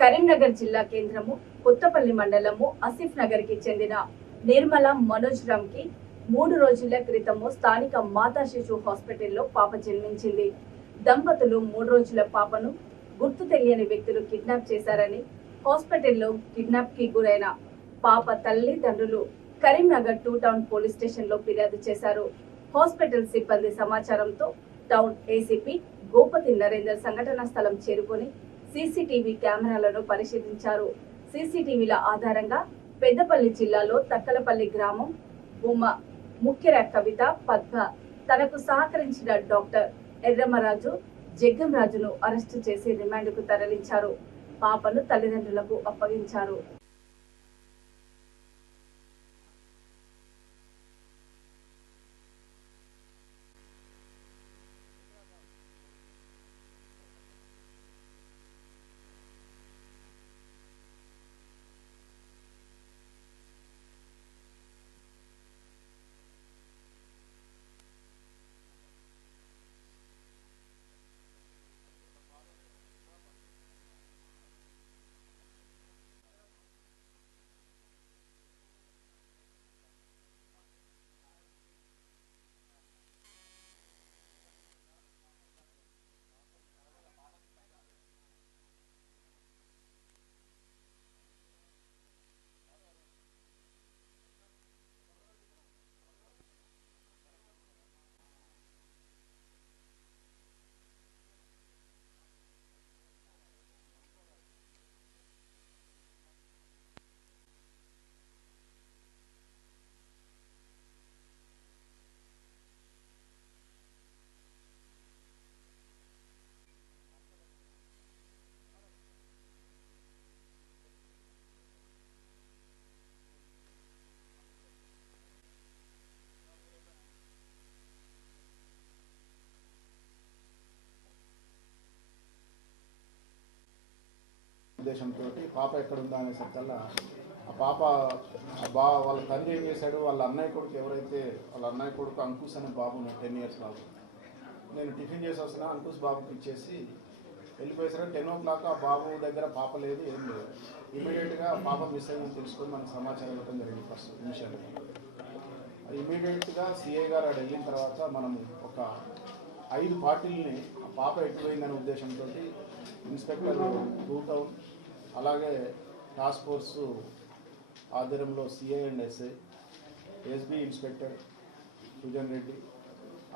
కరీంనగర్ జిల్లా కేంద్రము కొత్తపల్లి మండలము ఆసిఫ్ నగర్ కి చెందిన నిర్మల మనోజ్ రామ్ కి 3 రోజుల క్రితము స్థానిక మాతా శిశు హాస్పిటల్లో పాప జన్మించింది. దంపతులు 3 రోజుల పాపను గుర్తు తెలియని వ్యక్తులు కిడ్నాప్ చేశారని, హాస్పిటల్లో కిడ్నాప్ కి గురైన పాప తల్లిదండ్రులు కరీంనగర్ 2 టౌన్ పోలీస్ స్టేషన్ లో ఫిర్యాదు చేశారు. హాస్పిటల్ సిబ్బంది సమాచారంతో టౌన్ ఏసీపీ గోపతి నరేందర్ సంఘటనా స్థలం చేరుకొని సీసీటీవీ కెమెరాలను పరిశీలించారు. సీసీటీవీల ఆధారంగా పెద్దపల్లి జిల్లాలో తక్కలపల్లి గ్రామం బొమ్మ ముఖ్యర కవిత పద్మ తనకు సహకరించిన డాక్టర్ ఎర్రమరాజు జగ్గంరాజును అరెస్టు చేసి రిమాండ్కు తరలించారు. పాపను తల్లిదండ్రులకు అప్పగించారు. ఉద్దేశంతో పాప ఎక్కడుందా అనేసరికల్లా ఆ పాప వాళ్ళ తండ్రి ఏం చేశాడు, వాళ్ళ అన్నయ్య కొడుకు ఎవరైతే వాళ్ళ అన్నయ్య కొడుకు అంకుష్ అనే బాబు 10 ఇయర్స్ బాబు, నేను టిఫిన్ చేసి వస్తున్నా అంకుష్ బాబుకి ఇచ్చేసి వెళ్ళిపోయేసరికి 10 o'clock ఆ బాబు దగ్గర పాప లేదు, ఏం లేదు. ఇమీడియట్గా పాప మిస్ అయిందని తెలుసుకొని మనకు సమాచారం ఇవ్వడం జరిగింది. ఫస్ట్ నిమిషాలు ఇమీడియట్గా సిఐ గారు అక్కడ వెళ్ళిన తర్వాత మనం ఒక 5 పార్టీలని ఆ పాప ఎటుపోయిందనే ఉద్దేశంతో ఇన్స్పెక్టర్ 2 టౌన్ అలాగే టాస్క్ ఫోర్సు ఆధ్వర్యంలో CI and SI SB inspector Sujan Reddy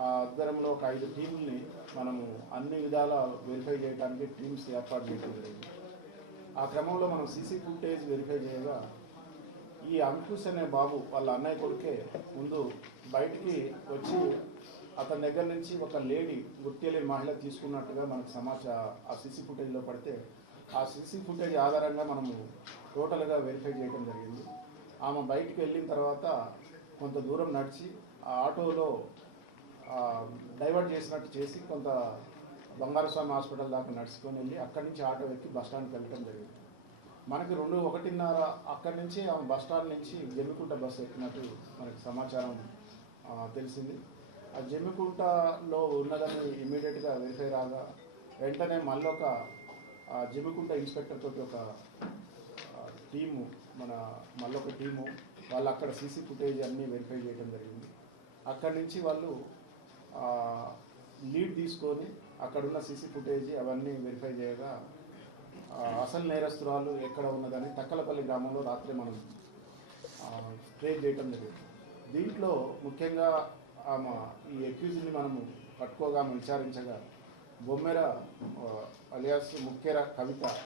ఆ ఆధ్వర్యంలో ఒక 5 టీంని మనము అన్ని విధాల వెరిఫై చేయడానికి టీమ్స్ ఏర్పాటు చేయడం జరిగింది. ఆ క్రమంలో మనం సీసీ ఫుటేజ్ వెరిఫై చేయగా ఈ అంకుష్ అనే బాబు వాళ్ళ అన్నయ్య కొడుకే ముందు బయటికి వచ్చి అతని దగ్గర నుంచి ఒక లేడీ గుర్తిలేని మహిళ తీసుకున్నట్టుగా మనకు ఆ సీసీ ఫుటేజ్లో పడితే ఆ సీసీ ఫుటేజ్ ఆధారంగా మనము టోటల్గా వెరిఫై చేయడం జరిగింది. ఆమె బయటికి వెళ్ళిన తర్వాత కొంత దూరం నడిచి ఆ ఆటోలో డైవర్ట్ చేసినట్టు చేసి కొంత బంగారస్వామి హాస్పిటల్ దాకా నడుచుకొని వెళ్ళి అక్కడి నుంచి ఆటో ఎక్కి బస్టాండ్కి వెళ్ళడం జరిగింది. మనకి 2:01 అక్కడి నుంచి ఆమె బస్టాండ్ నుంచి జమ్మికుంట బస్సు ఎక్కినట్టు మనకి సమాచారం తెలిసింది. ఆ జమ్మికుంటలో ఉన్నదని ఇమీడియట్గా వెరిఫై రాగా వెంటనే మళ్ళీ ఒక జమ్మికుంట ఇన్స్పెక్టర్ తోటి ఒక టీము మళ్ళొక టీము వాళ్ళు అక్కడ సీసీ ఫుటేజ్ అన్నీ వెరిఫై చేయడం జరిగింది. అక్కడి నుంచి వాళ్ళు లీడ్ తీసుకొని అక్కడున్న సీసీ ఫుటేజ్ అవన్నీ వెరిఫై చేయగా అసలు నేరస్తురాలు ఎక్కడ ఉన్నదని తక్కలపల్లి గ్రామంలో రాత్రి మనం ట్రేస్ చేయడం జరిగింది. దీంట్లో ముఖ్యంగా ఈ అక్యూజ్ని మనము పట్టుకోగా విచారించగా బొమ్మెర అలియాస్ ముఖ్యర కవిత